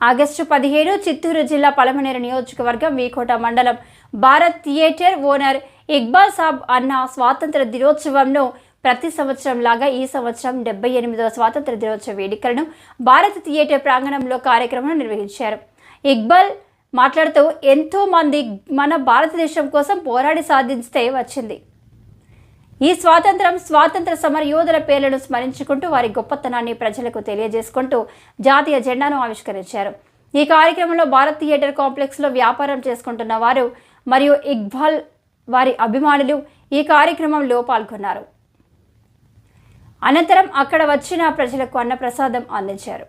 August పదిహేడు చిత్తూరు జిల్లా పలమనేరు నియోజకవర్గం వీకోట మండలం భారత్ థియేటర్ ఓనర్ ఇక్బాల్ సాబ్ అన్న స్వాతంత్ర దినోత్సవంను ప్రతి సంవత్సరం లాగా ఈ సంవత్సరం డెబ్బై ఎనిమిదవ స్వాతంత్ర దినోత్సవ వేడుకలను భారత్ థియేటర్ ప్రాంగణంలో కార్యక్రమం నిర్వహించారు. ఇక్బాల్ మాట్లాడుతూ ఎంతో మంది మన భారతదేశం కోసం పోరాడి సాధిస్తే వచ్చింది. ఈ స్వాతంత్రం స్వాతంత్ర సమర యోధుల పేర్లను స్మరించుకుంటూ వారి గొప్పతనాన్ని ప్రజలకు తెలియజేసుకుంటూ జాతీయ జెండాను ఆవిష్కరించారు. ఈ కార్యక్రమంలో భారత్ థియేటర్ కాంప్లెక్స్లో వ్యాపారం చేసుకుంటున్న వారు మరియు ఇక్బాల్ వారి అభిమానులు ఈ కార్యక్రమంలో పాల్గొన్నారు. అనంతరం అక్కడ వచ్చిన ప్రజలకు అన్నప్రసాదం అందించారు.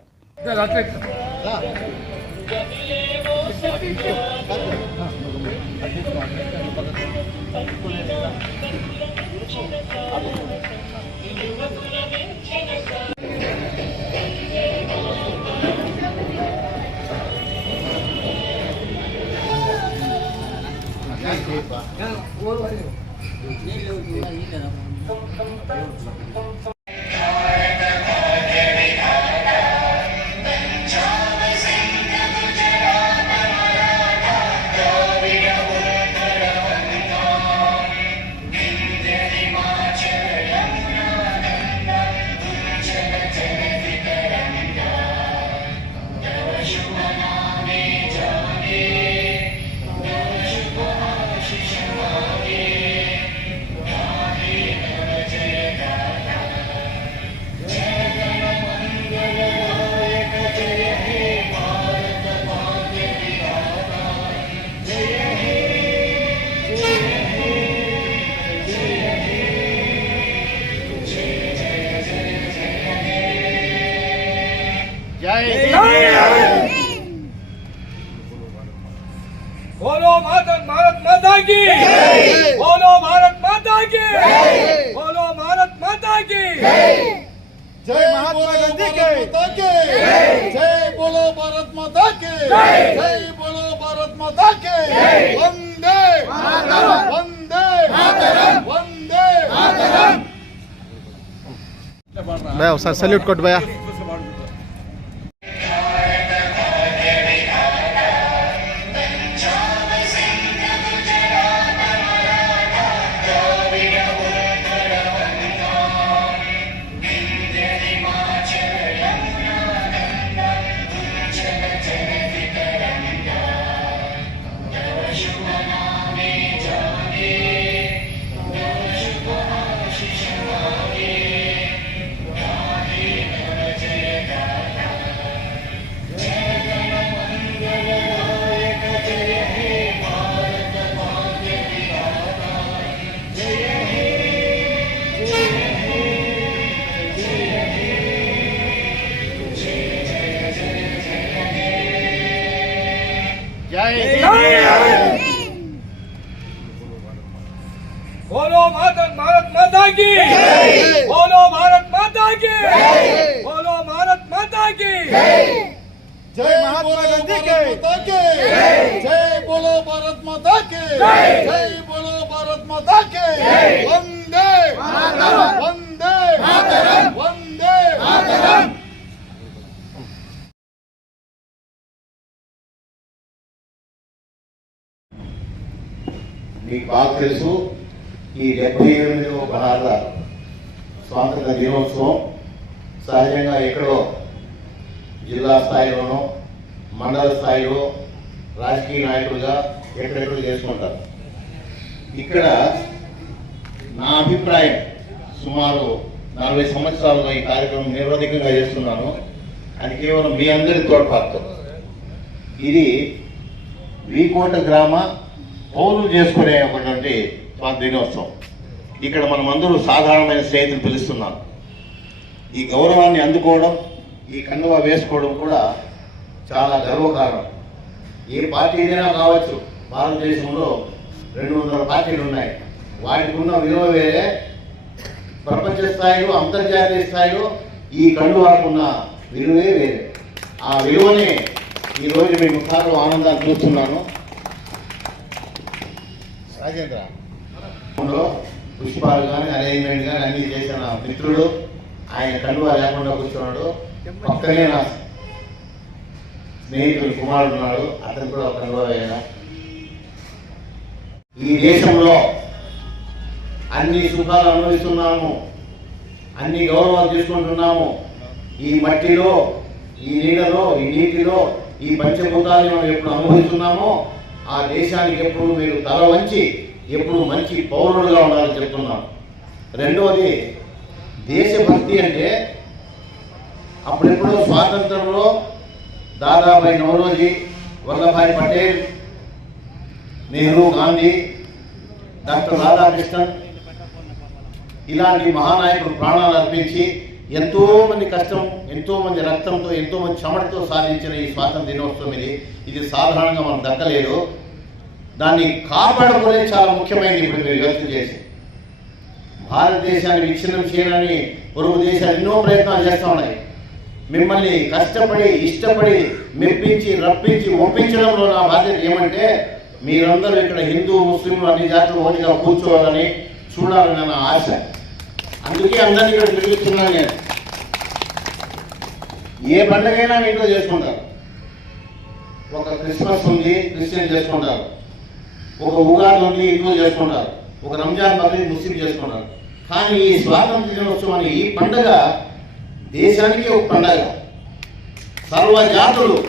Yan, ulo ka rin. Yan, ulo ka rin. की। जय। बोलो भारत माता की। वंदे। वंदे। वंदे। भैया सर सैल्यूट कोट भैया? की जय महात्मा गांधी के जय बोलो भारत माता के जय बोलो भारत माता के वंदे वंदे वंदे మీకు బాగా తెలుసు ఈ డెబ్బై ఎనిమిదవ భారత స్వాతంత్ర దినోత్సవం సహజంగా ఎక్కడో జిల్లా స్థాయిలోనో మండల స్థాయిలో రాజకీయ నాయకులుగా ఎక్కడెక్కడ చేసుకుంటారు? ఇక్కడ నా అభిప్రాయం సుమారు నలభై సంవత్సరాలుగా ఈ కార్యక్రమం నిరవధికంగా చేస్తున్నాను. అది కేవలం మీ అందరి తోడ్పాటు. ఇది వీకోట గ్రామ పౌరులు చేసుకునే ఒకటువంటి దినోత్సవం. ఇక్కడ మనం అందరూ సాధారణమైన స్నేహితులు పిలుస్తున్నాం. ఈ గౌరవాన్ని అందుకోవడం ఈ కన్నువ వేసుకోవడం కూడా చాలా గర్వకారణం. ఏ పార్టీ ఏదైనా కావచ్చు భారతదేశంలో రెండు వందల పార్టీలు ఉన్నాయి. వాటికి ఉన్న విలువ వేరే. ప్రపంచ స్థాయిలో అంతర్జాతీయ స్థాయిలో ఈ కండువాకున్న విలువే వేరే. ఆ విలువని ఈరోజు మీ ముఖాలు ఆనందాన్ని చూస్తున్నాను. రాజేంద్ర. పుష్పాలు కానీ అరేంజ్మెంట్ కానీ అన్ని చేసిన మిత్రుడు. ఆయన కండువా లేకుండా కూర్చున్నాడు. పక్కనే నా స్నేహితుడు కుమారుడు ఉన్నాడు. అతను కూడా ఒక అనుభవమైన ఈ దేశంలో అన్ని సుఖాలు అనుభవిస్తున్నాము. అన్ని గౌరవాలు తీసుకుంటున్నాము. ఈ మట్టిలో ఈ నీళ్ళలో ఈ నీటిలో ఈ పంచభూతాన్ని మనం ఎప్పుడు అనుభవిస్తున్నామో ఆ దేశానికి ఎప్పుడు మీరు తల వంచి ఎప్పుడు మంచి పౌరులుగా ఉండాలని చెప్తున్నాం. రెండవది దేశభక్తి అంటే అప్పుడెప్పుడో స్వాతంత్రంలో దాదాభాయ్ నవరోజీ వల్లభాయ్ పటేల్ నెహ్రూ గాంధీ డాక్టర్ రాధాకృష్ణన్ ఇలాంటి మహానాయకులు ప్రాణాలు అర్పించి ఎంతోమంది కష్టం ఎంతోమంది రక్తంతో ఎంతో మంది చెమటతో సాధించిన ఈ స్వాతంత్ర దినోత్సవం ఇది. ఇది సాధారణంగా మనం దక్కలేదు. దాన్ని కాపాడుకునే చాలా ముఖ్యమైనది ఇప్పుడు మీరు యోచన చేసి. భారతదేశాన్ని విచ్ఛిన్నం చేయాలని పొరుగు దేశాలు ఎన్నో ప్రయత్నాలు చేస్తూ ఉన్నాయి. మిమ్మల్ని కష్టపడి ఇష్టపడి మెప్పించి రప్పించి ఒప్పించడంలో నా బాధ్యత ఏమంటే మీరందరూ ఇక్కడ హిందూ ముస్లింలు అన్ని జాతులు ఒకటిగా కూర్చోవాలని చూడాలని నా ఆశ. అందుకే అందరినీ ఇక్కడ పిలుస్తున్నాను నేను. ఏ పండుగైనా ఇంట్లో చేసుకుంటారు. ఒక క్రిస్మస్ ఉంది క్రిస్టియన్ చేసుకుంటారు. ఒక ఉగాది ఉంది హిందువులు చేసుకుంటారు. ఒక రంజాన్ బక్రీద్ ముస్లిం చేసుకుంటారు. కానీ ఈ స్వాతంత్ర దినోత్సవం అనే ఈ పండుగ దేశానికి ఒక పండగ. సర్వ జాతులు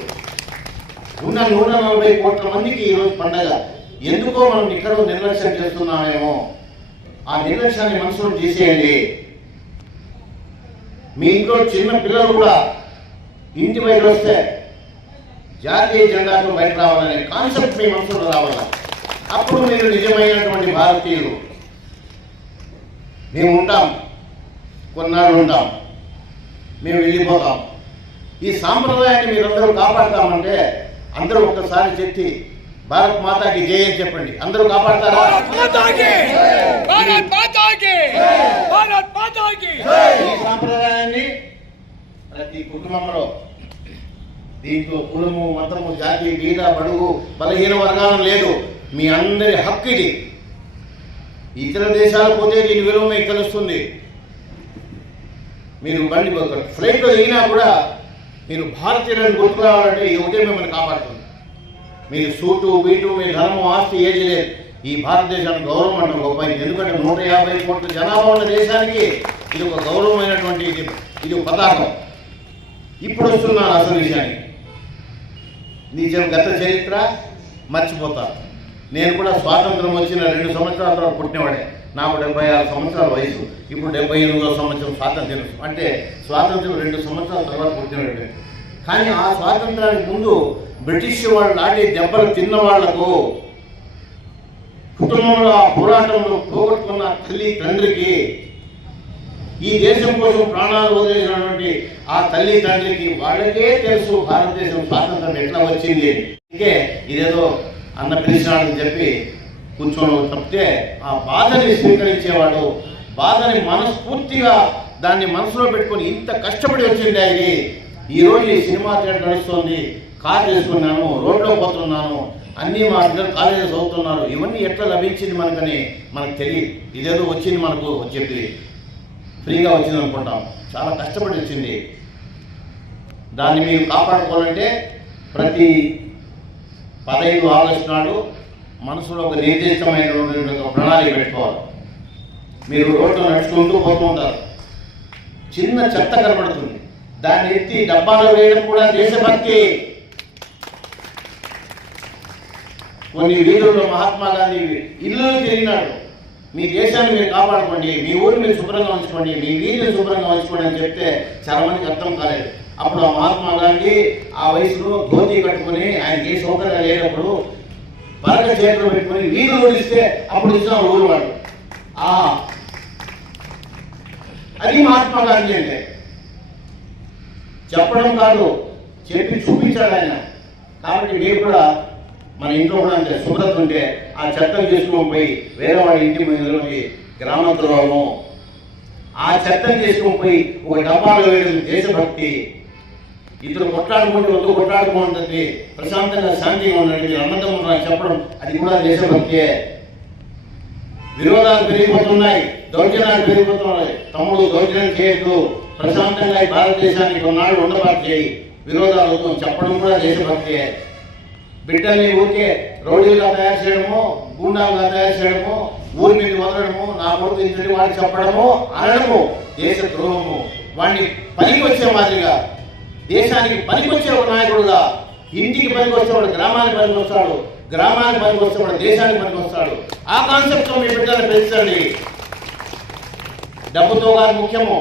ఉన్న నూట నలభై కోట్ల మందికి ఈరోజు పండగ. ఎందుకో మనం ఇక్కడ నిర్లక్ష్యం చేస్తున్నామేమో. ఆ నిర్లక్ష్యాన్ని మనసులో తీసేయండి మీ ఇంట్లో చిన్న పిల్లలు కూడా ఇంటి బయట వస్తే జాతీయ జెండాతో బయట రావాలనే కాన్సెప్ట్ మీ మనసులో రావాలి. అప్పుడు మీరు నిజమైనటువంటి భారతీయులు. మేము ఉంటాం. కొన్నాళ్ళు ఉంటాం. మేము వెళ్ళిపోతాం. ఈ సాంప్రదాయాన్ని మీరందరూ కాపాడతామంటే అందరూ ఒక్కసారి చెప్పి భారత్ మాతాకి జయ అని చెప్పండి. అందరూ కాపాడతారా? ఈ సాంప్రదాయాన్ని ప్రతి కుటుంబంలో దీంట్లో కులము మతము జాతి బీద బడుగు బలహీన వర్గాలు లేదు. మీ అందరి హక్కు ఇది. ఇతర దేశాలు పోతే దీని విలువ మీకు తెలుస్తుంది. మీరు బండి ఫ్లైట్లో అయినా కూడా మీరు భారతీయులను గుర్తు రావాలంటే ఒకటే మిమ్మల్ని కాపాడుతుంది. మీరు సూటు బీటు మీ ధర్మం ఆస్తి ఏది లేదు. ఈ భారతదేశానికి గౌరవం అంటే గొప్ప ఎందుకంటే నూట యాభై కోట్ల జనాభా ఉన్న దేశానికి ఇది ఒక గౌరవమైనటువంటి ఇది ఇది ఒక పదార్థం ఇప్పుడు వస్తున్నాను అసలు విషయానికి. నిజం గత చరిత్ర మర్చిపోతారు. నేను కూడా స్వాతంత్రం వచ్చిన రెండు సంవత్సరాల తర్వాత పుట్టినవాడే. నాకు డెబ్బై ఆరు సంవత్సరాల వయసు. ఇప్పుడు డెబ్బై ఎనిమిదో సంవత్సరం స్వాతంత్రం అంటే స్వాతంత్రం రెండు సంవత్సరాల తర్వాత పుట్టినట్టు కానీ ఆ స్వాతంత్రానికి ముందు బ్రిటిష్ వాళ్ళు నాటి దెబ్బలు తిన్న వాళ్ళకు కుటుంబంలో ఆ పోరాటంలో పోగొట్టుకున్న తల్లి తండ్రికి ఈ దేశం కోసం ప్రాణాలు వదిలేసినటువంటి ఆ తల్లి తండ్రికి వాళ్ళకే తెలుసు భారతదేశం స్వాతంత్రం ఎట్లా వచ్చింది. అందుకే ఇదేదో అన్న పిలిచినాడని చెప్పి కూర్చోవడం తప్పితే ఆ బాధని స్వీకరించేవాడు బాధని మనస్ఫూర్తిగా దాన్ని మనసులో పెట్టుకొని ఇంత కష్టపడి వచ్చింది ఇది ఈ రోజు ఈ సినిమా థియేటర్ నడుస్తుంది కార్ చేసుకున్నాను రోడ్లో పోతున్నాను అన్నీ మా దగ్గర కాలేజీలో చదువుతున్నారు ఇవన్నీ ఎట్లా లభించింది మనకని మనకు తెలియదు. ఇదేదో వచ్చింది మనకు వచ్చింది ఫ్రీగా వచ్చింది అనుకుంటాం. చాలా కష్టపడి వచ్చింది. దాన్ని మీరు కాపాడుకోవాలంటే ప్రతి పదహైదు ఆగస్టు నాడు మనసులో ఒక నిర్దిష్టమైనటువంటి ఒక ప్రణాళిక పెట్టుకోవాలి. మీరు రోడ్డు నడుచుకుంటూ పోతూ ఉంటారు. చిన్న చెత్త కనబడుతుంది దాన్ని ఎత్తి డబ్బాలో వేయడం కూడా దేశభక్తి కొన్ని వీధుల్లో మహాత్మా గాంధీ ఇల్లు తిరిగినాడు. మీ దేశాన్ని మీరు కాపాడుకోండి మీ ఊరు మీరు శుభ్రంగా ఉంచుకోండి మీ వీధిని శుభ్రంగా ఉంచుకోండి అని చెప్తే చాలామందికి అర్థం కాలేదు. అప్పుడు ఆ మహాత్మా గాంధీ ఆ వయసులో ధోతి కట్టుకుని ఆయనకి ఏ సౌకర్యం లేనప్పుడు పరక చేతులు పెట్టుకుని వీధులు ఓడిస్తే అప్పుడు ఇస్తాం ఊరు వాడు. ఆ. అది మహాత్మా గాంధీ అంటే. చెప్పడం కాదు చెప్పి చూపించాడు ఆయన. కాబట్టి మీరు కూడా మన ఇంట్లో కూడా అంతే శుభ్రత ఉంటే ఆ చెత్తను తీసుకొని పోయి వేరే వాడి ఇంటి మీదలోకి గ్రామాంతరంలో ఆ చెత్తను తీసుకొని పోయి ఒక డబ్బాలో వేయడం దేశభక్తి ఇద్దరు కొట్లాడుకుంటే వద్దు కొట్లాడుకుంటుంది ప్రశాంతంగా శాంతిగా ఉండండి మీరు అన్నదం చెప్పడం అది కూడా దేశభక్తే విరోధాలు పెరిగిపోతున్నాయి దౌర్జన్యాలు పెరిగిపోతున్నాయి. తమ్ముడు దౌర్జన్యం చేయొద్దు. ప్రశాంతంగా భారతదేశానికి కొన్నాళ్ళు ఉండబాటు చేయి. విరోధాలు అవుతుంది చెప్పడం కూడా దేశభక్తి బిడ్డల్ని ఊరికే రౌడీలుగా తయారు చేయడము గూండాలుగా తయారు చేయడము ఊరి మీద వదలడము నా కొడుకు ఇంతటి వాడికి చెప్పడము అనడము దేశ ద్రోహము. వాడిని పనికి వచ్చే మాదిరిగా దేశానికి పనికొచ్చే ఒక నాయకుడుగా ఇంటికి పనికి వచ్చేవాడు గ్రామానికి పనికి వస్తాడు గ్రామానికి పనికి వచ్చేవాడు దేశానికి పనికి వస్తాడు ఆ కాన్సెప్ట్తో మీ బిడ్డలను పెంచండి. డబ్బుతో కాదు ముఖ్యము.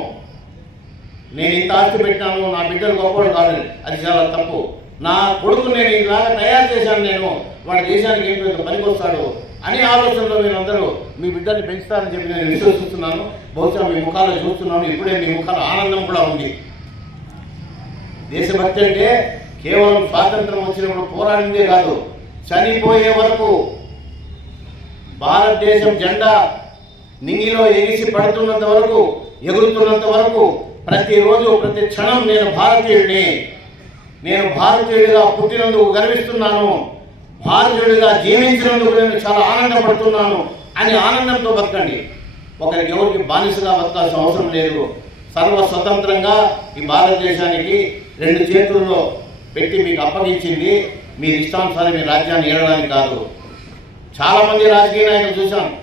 నేను ఇంత ఆస్తి పెట్టాను నా బిడ్డలు గొప్పవాడు కాదని. అది చాలా తప్పు. నా కొడుకు నేను ఇలాగా తయారు చేశాను నేను వాడు దేశానికి ఏం పెద్ద పనికొస్తాడు అనే ఆలోచనలో మీరు అందరూ మీ బిడ్డల్ని పెంచుతారని చెప్పి నేను విశ్వసిస్తున్నాను. బహుశా మీ ముఖాలు చూస్తున్నాను. ఇప్పుడే మీ ముఖాల ఆనందం కూడా ఉంది. దేశభక్తి అంటే కేవలం స్వాతంత్రం వచ్చినప్పుడు పోరాడిందే కాదు. చనిపోయే వరకు భారతదేశం జెండా నింగిలో ఎగిసి పడుతున్నంత వరకు ఎగురుతున్నంత వరకు ప్రతిరోజు ప్రతి క్షణం నేను భారతీయుడిని. నేను భారతీయుడిగా పుట్టినందుకు గర్విస్తున్నాను. భారతీయుడిగా జీవించినందుకు నేను చాలా ఆనందపడుతున్నాను అని ఆనందంతో బతకండి. ఒకరికి ఎవరికి బానిసగా బతకాల్సిన అవసరం లేదు. సర్వ స్వతంత్రంగా ఈ భారతదేశానికి రెండు చేతుల్లో పెట్టి మీకు అప్పగించింది. మీరు ఇష్టానుసారి మీ రాజ్యాన్ని ఏడడానికి కాదు. చాలామంది రాజకీయ నాయకులు చూశాను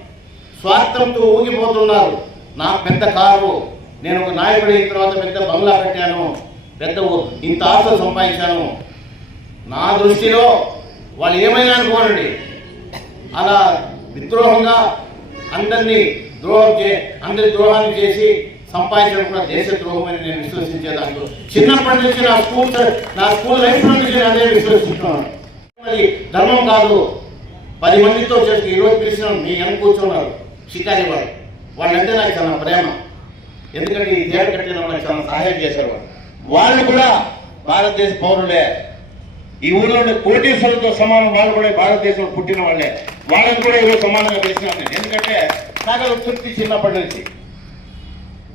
స్వార్థంతో ఊగిపోతున్నారు. నా పెద్ద కారు నేను ఒక నాయకుడు అయిన తర్వాత పెద్ద బంగ్లా కట్టాను. పెద్ద ఇంత ఆస్తులు సంపాదించాను. నా దృష్టిలో వాళ్ళు ఏమైనా అనుకోనండి. అలా విద్రోహంగా అందరినీ ద్రోహం చే అందరి ద్రోహాన్ని చేసి సంపాదించడం కూడా దేశ ద్రోహమని నేను విశ్వసించే దాంట్లో చిన్నప్పటి నుంచి నా స్కూల్ నా స్కూల్ లైఫ్ నుంచి నేను అదే విశ్వసిస్తున్నాను. మరి ధర్మం కాదు. పది మందితో చేసి ఈరోజు పిలిచిన మీ వెనక కూర్చున్నారు షికారి వాళ్ళు. వాళ్ళంటే నాకు చాలా ప్రేమ. ఎందుకంటే ఈ దేవ కట్టిన వాళ్ళకి చాలా సహాయం చేశారు వాళ్ళు. వాళ్ళు కూడా భారతదేశ పౌరులే. ఈ ఊళ్ళో ఉండే కోటీశ్వరులతో సమానం వాళ్ళు కూడా భారతదేశంలో పుట్టిన వాళ్ళే. వాళ్ళని కూడా ఈరోజు సమానంగా పిలిచినాను ఎందుకంటే సగల తృప్తి చిన్నప్పటి నుంచి.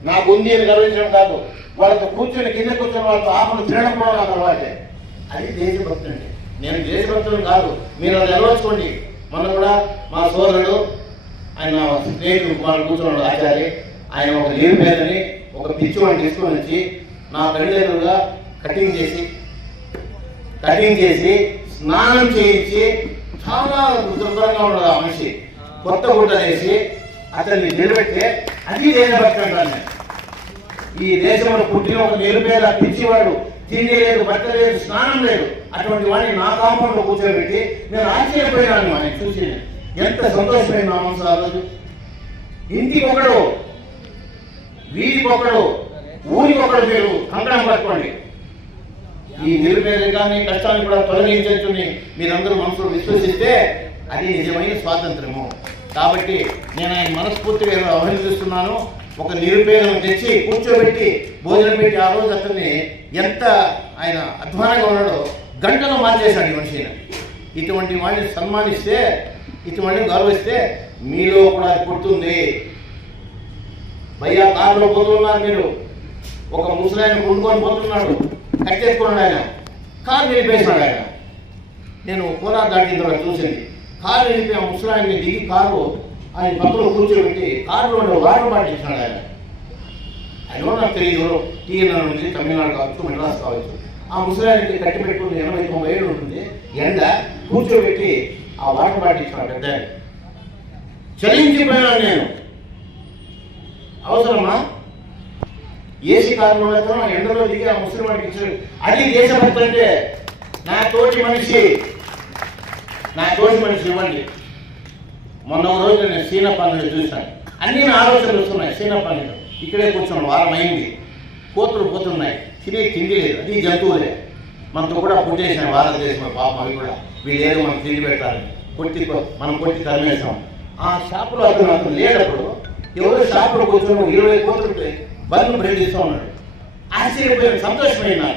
నాకు ఉంది అని గర్వించడం కాదు. వాళ్ళతో కూర్చొని కింద కూర్చొని వాళ్ళతో ఆపలు తినడం కూడా నాకు అలవాటే. అది దేశభక్తులు అండి. నేను దేశభక్తులు కాదు. మీరు అది అలవర్చుకోండి మొన్న కూడా మా సోదరుడు ఆయన స్నేహితుడు వాళ్ళు కూర్చున్నాడు ఆచారి. ఆయన ఒక నిరుపేదని ఒక పిచ్చివాడిని తీసుకొని వచ్చి నా తల్లిదండ్రులుగా కటింగ్ చేసి కటింగ్ చేసి స్నానం చేయించి చాలా దుర్భరంగా ఉన్నది ఆ మనిషి. కొత్త గుడ్డ వేసి అతన్ని నిలబెట్టే అది నేను అంటాను ఈ దేశంలో పుట్టిన ఒక నిరుపేద పిచ్చివాడు తిండి లేదు బట్ట లేదు స్నానం లేదు అటువంటి వాడిని నా కాంపౌండ్లో కూర్చోబెట్టి నేను ఆశ్చర్యపోయినాను ఆయన చూసి ఎంత సంతోషమైన నా మనసు ఆ రోజు. ఇంటికి ఒకడు వీధికి ఒకడు ఊరికి ఒకడు మీరు కంకణం పట్టుకోండి ఈ నిరుపేదకాన్ని కష్టాన్ని కూడా తొలగించని మీరందరూ మనసులో విశ్వసిస్తే అది నిజమైన స్వాతంత్రం కాబట్టి నేను ఆయన మనస్ఫూర్తిగా అభినందిస్తున్నాను. ఒక నిరుపేదను తెచ్చి కూర్చోబెట్టి భోజనం పెట్టి ఆ రోజు అతన్ని ఎంత ఆయన అధ్వానంగా ఉన్నాడో గంటలో మార్చేశాడు ఈ మనిషిని ఇటువంటి వాడిని సన్మానిస్తే ఇటువంటి గౌరవిస్తే మీలో కూడా అది పుడుతుంది. భయ్యా కారులో పోతున్నారు మీరు. ఒక ముసలాయన కొనుక్కొని పోతున్నాడు. కట్టేసుకున్నాడు ఆయన. కారు నిలిపేసినాడు ఆయన. నేను కోలార్ దాటిన తర్వాత చూసింది. కారు నిలిపి ఆ ముసలాయన్ని దిగి కారు ఆయన పక్కన కూర్చోబెట్టి కారులో వాటర్ పాటించినాడు ఆయన. ఆయన కూడా నాకు తెలియదు టీఎన్ఆర్ నుంచి తమిళనాడు కావచ్చు మెడ్రాస్ కావచ్చు. ఆ ముసలాయనికి కట్టి పెట్టుకుని ఎనభై తొంభై ఏళ్ళు ఉంటుంది. ఎండ కూర్చోబెట్టి ఆ వాటర్ పాటించినాడు పెద్ద ఆయన. నేను. అవసరమా? ఏసీ కారులో వెళ్తాం ఎండలో దిగి ఆ ముసలి వాడికి ఇచ్చాడు. అది దేశభక్తి అంటే నా తోటి మనిషి. నా తోటి మనిషి ఇవ్వండి. మొన్న ఒక రోజు నేను సీనపల్లిని చూశాను. అన్ని నా ఆలోచనలు వస్తున్నాయి. సీనపల్లిలో ఇక్కడే కూర్చున్నాం. వారం అయింది. కోతులు పోతున్నాయి. తినే తిండి లేదు. అది జంతువులే. మనతో కూడా పుట్టేసిన భారతదేశంలో పాపం అవి కూడా. వీళ్ళు ఏదో మనం తిండి పెట్టాలని కొట్టి మనం కొట్టి తరిమేసాం ఆ షాపులో అతను అతను లేనప్పుడు ఎవరో షాపులో కూర్చున్నాం ఇరవై కోట్లు బల్బు ఇస్తూ ఉన్నాడు. ఆశ్చర్యపోయిన సంతోషమైన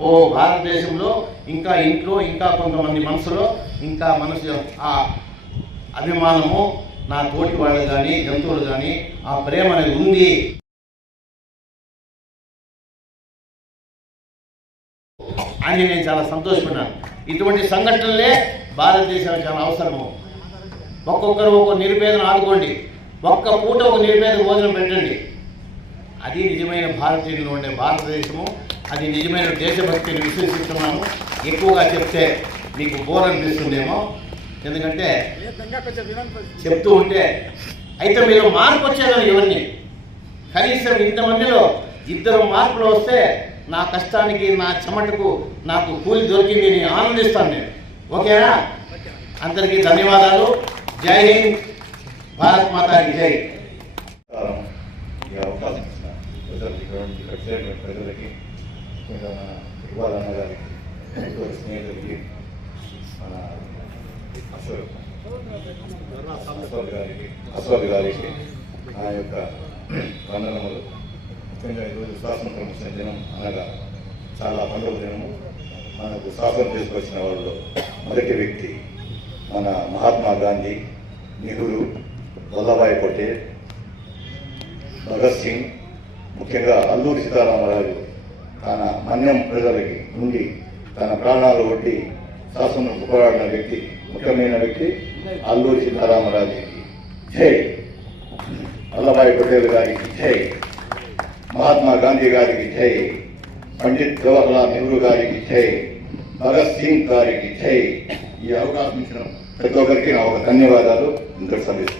ఓ భారతదేశంలో ఇంకా ఇంట్లో ఇంకా కొంతమంది మనసులో ఇంకా మనసు ఆ అభిమానము నా తోటి వాళ్ళు కానీ జంతువులు కానీ ఆ ప్రేమ అనేది ఉంది. అని నేను చాలా సంతోషపడ్డాను. ఇటువంటి సంఘటనలే భారతదేశానికి చాలా అవసరము. ఒక్కొక్కరు ఒక్కొక్క నిరుపేదను ఆదుకోండి. ఒక్క పూట ఒక నిరుపేద భోజనం పెట్టండి. అది నిజమైన భారతీయులు ఉండే భారతదేశము అది నిజమైన దేశభక్తిని విశ్వసిస్తున్నాము ఎక్కువగా చెప్తే మీకు బోర్ అనిపిస్తుందేమో. ఎందుకంటే చెప్తూ ఉంటే అయితే మీరు మార్పు వచ్చేదాన్ని ఇవన్నీ. కనీసం ఇంతమందిలో ఇద్దరు మార్పులు వస్తే నా కష్టానికి నా చెమటకు నాకు కూలి దొరికింది అని ఆనందిస్తాను నేను. ఓకేనా? అందరికీ ధన్యవాదాలు. జై హింద్. భారత్ మాతా జై. అవకాశం ఇచ్చిన ప్రజలకి ప్రజలకి ఇవ్వాలన్న మన గారికి స్నేహితుడికి స్నేహితులకి మన అశోక్ అశోక్ గారికి అశోక్ గారికి నా యొక్క వందనములు. ముఖ్యంగా ఈరోజు స్వాతంత్రం వచ్చిన దినం అనగా చాలా పండుగ దినము. మనకు స్వాతంత్రం తీసుకొచ్చిన వాళ్ళు మొదటి వ్యక్తి మన మహాత్మా గాంధీ నెహ్రూ వల్లభాయ్ పటేల్ భగత్ సింగ్ ముఖ్యంగా అల్లూరి సీతారామరాజు తన మన్యం ప్రజలకి నుండి తన ప్రాణాలు కొట్టి శాసనం పోరాడిన వ్యక్తి ముఖ్యమైన వ్యక్తి అల్లూరి సీతారామరాజుకి జై! వల్లభాయ్ పటేల్ గారికి జై! మహాత్మా గాంధీ గారికి జై! పండిత్ జవహర్లాల్ నెహ్రూ గారికి జై! భగత్ సింగ్ గారికి జై! ఈ అవకాశం ఇచ్చిన ప్రతి ఒక్కరికి నా ఒక ధన్యవాదాలు. ఇంతకు సభిస్తున్నాను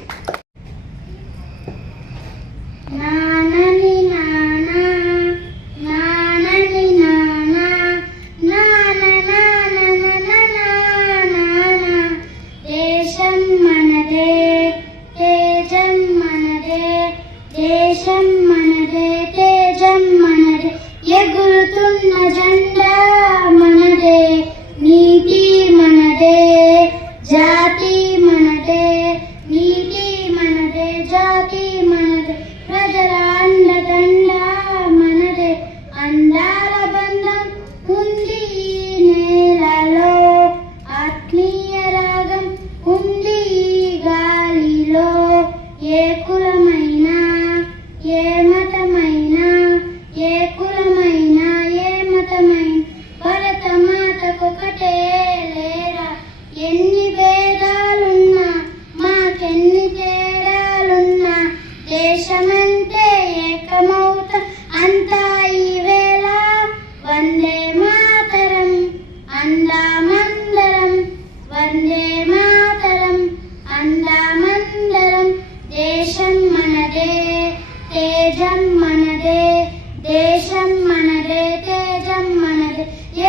Yeah.